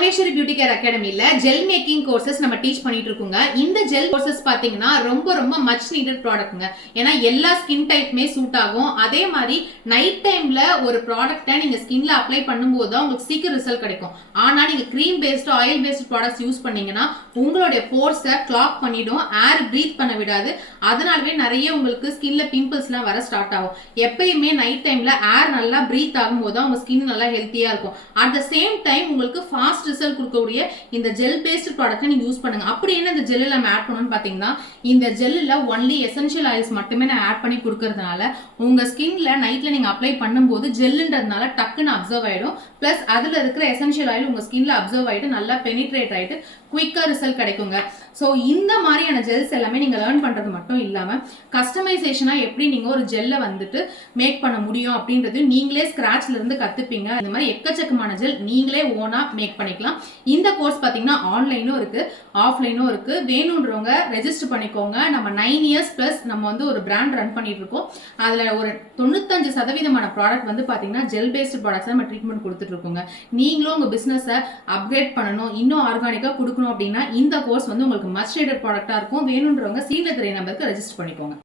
Maheswari beauty care அகாடமில gel making courses நம்ம teach பண்ணிட்டு இருக்கோங்க. இந்த ஜெல் கோர்சஸ் பாத்தீங்கன்னா ரொம்ப மச் நீடட் ப்ராடக்ட்ங்க. ஏன்னா எல்லா ஸ்கின் டைப்புமே சூட் ஆகும். அதே மாதிரி நைட் டைம்ல ஒரு ப்ராடக்ட்டை நீங்க ஸ்கின்ல அப்ளை பண்ணும்போது தான் உங்களுக்கு சீக்கிரம் ரிசல்ட் கிடைக்கும். ஆனா நீங்க cream paste oil paste products use பண்ணீங்கன்னா உங்களுடைய போர்ஸை கிளாக் பண்ணிடும், ஏர் பிரீத் பண்ண விடாது. அதனாலவே நிறைய உங்களுக்கு ஸ்கின்ல பிம்பிள்ஸ்லாம் வர ஸ்டார்ட் ஆகும். எப்பயுமே நைட் டைம்ல ஏர் நல்லா பிரீத் ஆகும்போது தான் உங்க ஸ்கின் நல்லா ஹெல்த்தியா இருக்கும். அட் த சேம் டைம் உங்களுக்கு ஃபாஸ்ட் ரிசல்ட் கொடுக்கக்கூடிய இந்த ஜெல் பேஸ்ட் ப்ராடக்ட்டை நீங்க யூஸ் பண்ணுங்க. அப்படி என்ன இந்த ஜெல்லில் நம்ம ஆட் பண்ணணும்னு பாத்தீங்கன்னா, இந்த ஜெல்லில் ஒன்லி எசென்ஷியல் ஆயில்ஸ் மட்டுமே நான் ஆட் பண்ணி கொடுக்கறதுனால உங்க ஸ்கின்ல நைட்ல நீங்க அப்ளை பண்ணும்போது ஜெல்லுன்றதுனால டக்குன்னு அப்சர்வ் ஆயிடும். பிளஸ் அதுல இருக்கிற எசென்ஷியல் ஆயில் உங்க ஸ்கின்ல அப்சர்வ் ஆயிட்டு நல்லா பெனிட்ரேட் ஆயிட்டு குயிக்கா ரிசல்ட் கிடைக்குங்க. ஸோ இந்த மாதிரியான ஜெல்ஸ் எல்லாமே நீங்க லேர்ன் பண்றது மட்டும் இல்லாம கஸ்டமைசேஷனா எப்படி நீங்க ஒரு ஜெல்லை வந்துட்டு மேக் பண்ண முடியும் அப்படின்றது நீங்களே ஸ்கிராச்ல இருந்து கத்துப்பீங்க. இந்த மாதிரி எக்கச்சக்கமான ஜெல் நீங்களே ஓனா மேக் பண்ணிக்கலாம். இந்த கோர்ஸ் பாத்தீங்கன்னா ஆன்லைனும் இருக்கு, ஆஃப்லைனும் இருக்கு. வேணும்ன்றவங்க ரெஜிஸ்டர் பண்ணிக்கோங்க. நம்ம 9 இயர்ஸ் பிளஸ் நம்ம வந்து ஒரு பிராண்ட் ரன் பண்ணிட்டு இருக்கோம். அதுல ஒரு 95% ப்ராடக்ட் வந்து பாத்தீங்கன்னா ஜெல் பேஸ்ட் ப்ராடக்ட்ஸ் நம்ம ட்ரீட்மெண்ட் கொடுத்துட்டு இருக்கோங்க. நீங்களும் உங்க பிசினஸை அப்கிரேட் பண்ணணும், இன்னும் ஆர்கானிக்கா கொடுக்கணும் அப்படின்னா இந்த கோர்ஸ் வந்து உங்களுக்கு மஸ்ட் நீடட் ப்ராடக்டா இருக்கும். வேணும்ன்றவங்க சீனியர் நம்பருக்கு ரெஜிஸ்டர் பண்ணிக்கோங்க.